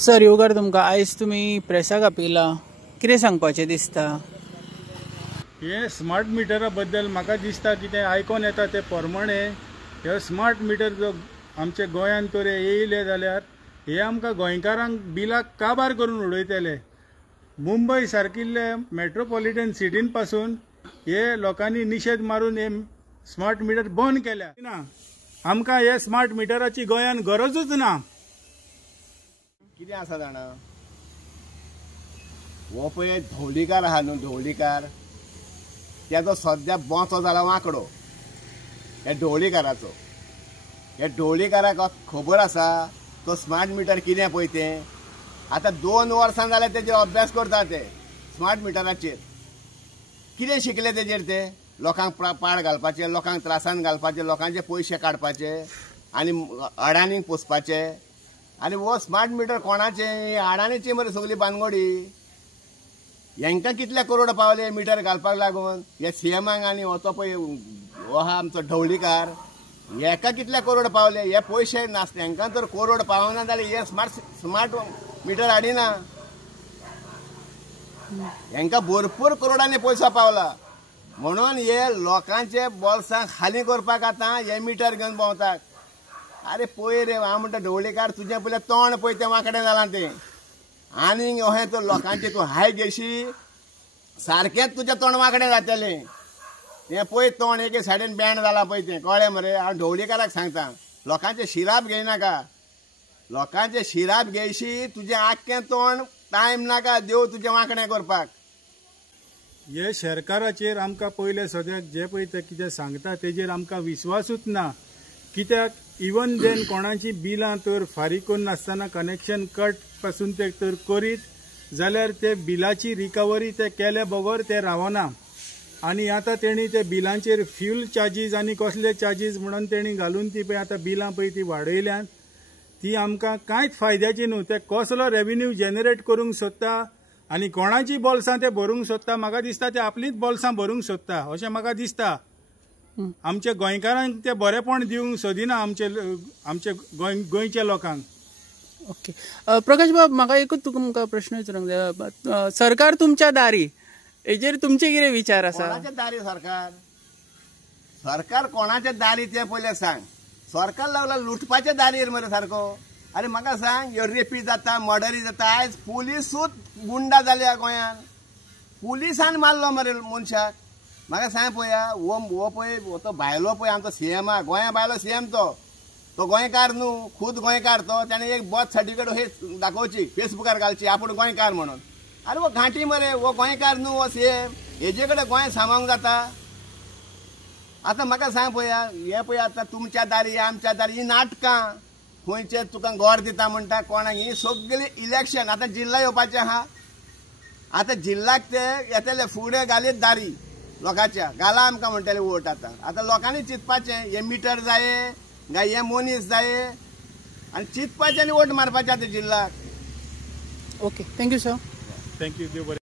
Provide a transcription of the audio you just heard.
Sir योगार तुमकां आयज तुमी प्रेसाक आपयला, कितें सांगपाचें दिसता? हे स्मार्ट मिटरा बद्दल म्हाका दिसता कितें आयकोन येता ते प्रमाणे हे स्मार्ट मिटर जो आमच्या गोंयांत तर येयले जाल्यार हे आमकां गोंयकारांक बिलाक काबार करून उडयतले। मुंबय सारकिल्ले मेट्रोपॉलिटन सिटीन पासून हे लोकांनी निशेध मारून हे स्मार्ट मिटर बंद केल्या ना। आमकां हे स्मार्ट मिटराची गोंयांत गरजूच ना। कितें आसा जाणा, हो पळय धवळीकार आहा न्हू, धवळीकार त्याचो सद्या बोंचो जाला वांकडो हे ढवळीकाराचो। हे ढवळीकाराक खबर आसा तो स्मार्ट मिटर कितें पळय तें। आतां 2 वर्सां जाल्यार तेजेर अभ्यास करता ते स्मार्ट मिटराचेर। कितें शिकले तेजेर ते? लोकांक पाड घालपाचे, लोकांक त्रासान घालपाचे, लोकांचे पयशे काडपाचे आनी अडानीक पोसपाचे। आनी हो स्मार्ट मिटर कोणाचे? अडानीची मरे सगळी बानगडी। हेंकां कितले करोड पावले मिटर घालपाक लागून? हे सीएमाक आनी हो पळय हो आहा आमचो ढवळीकार, हेका कितले करोड पावले? हे पयशे नासता हेंकां तर करोड पावना जाल्यार हे स्मार्ट मिटर हाडिना। हेंकां भरपूर करोडांनी पयसो पावला म्हणून हे लोकांचे बोल्सांक खाली करपाक आतां हे मिटर घेवन भोंवतात। अरे पळय रे, हांव म्हणटा ढवळीकार तुजें पयलें तोंड पळय तें वांकडें जालां तें। आनीक अशें तर लोकांचे तूं हाय घेशी सारकेंच तुजें तोंड वांकडें जातलें। हें पळय तोंड एके सायडीन बँड जालां पळय तें, कळ्ळें मरे? हांव ढवळीकाराक सांगता, लोकांचे शिराप घेयनाका। लोकांचे शिराप घेयशी, तुजें आख्खें तोंड टायम नाका देव तुजें वांकडें करपाक। हे सरकाराचेर आमकां पयले सद्याक जे पळय ते कितें सांगता तेजेर आमकां विश्वासूच ना। कित्याक इवन देन कोणाची बिलां तर फारीक करून नासतना कनेक्शन कट पासून ते तर करीत जाल्यार ते बिलाची रिकवरी ते केले बगर ते रावना। आनी आतां तेणी ते बिलांचेर फ्यूल चार्जीस आनी कसले चार्जीस म्हणून तेणी घालून ती पळय आतां बिलां पळय ती वाडयल्यात, ती आमकां कांयच फायद्याची न्हू। ते कसलो रेव्हेन्यू जनरेट करूंक सोदता आनी कोणाची बोल्सां ते भरूंक सोदता? म्हाका दिसता ते आपलीच बोल्सां भरूंक सोदता अशें म्हाका दिसता। आमच्या गोंयकारांक ते बरेपण दिवंक सोदिना आमचे गोंयच्या लोकांक। ओके प्रकाश बाब, म्हाका एकूच तुमकां प्रश्न विचारूंक जाय, सरकार तुमच्या दारी हेजेर तुमचे कितें विचार आसा? कोणाच्या दारी सरकार? सरकार कोणाच्या दारी तें पयलें सांग। सरकार लागला लुटपाच्या दारीर मरे सारको। अरे म्हाका सांग, ह्यो रेपी जाता, मर्डरी जाता, आयज पुलीसूच गुंडा जाल्या गोंयांत। पुलिसान मारलो मरे मनशाक। म्हाका सांग पळया, हो पळय तो भायलो पळय आमचो सीएम आहा, गोंया भायलो सीएम तो गोंयकार न्हू, खुद गोंयकार तो। त्याने एक बर्थ सर्टिफिकेट हे दाखोवची, फेसबुकार घालची आपूण गोंयकार म्हणून। अरे वो घांटी मरे, वो गोंयकार न्हू वो सीएम, हेजे कडेन गोंय सांबाळूंक जाता? आतां म्हाका सांग पळया, हे पळय आतां तुमच्या दारी आमच्या दारी ही नाटकां। खंयचे तुका घर दिता म्हणटा कोणाक, ही सगळी इलेक्शन। आतां जिल्ला येवपाचें आहा, आतां जिल्लाक ते येतले फुडें घालीत दारी लोकांच्या, घाला आमकां म्हणटले वोट। आतां लोकांनी चिंतपाचें, हे मिटर जाये काय हे मनीस जाये, आनी चिंतपाचें आनी वोट मारपाचें आतां जिल्लाक। Okay, thank you sir. थँक्यू, देव बरें।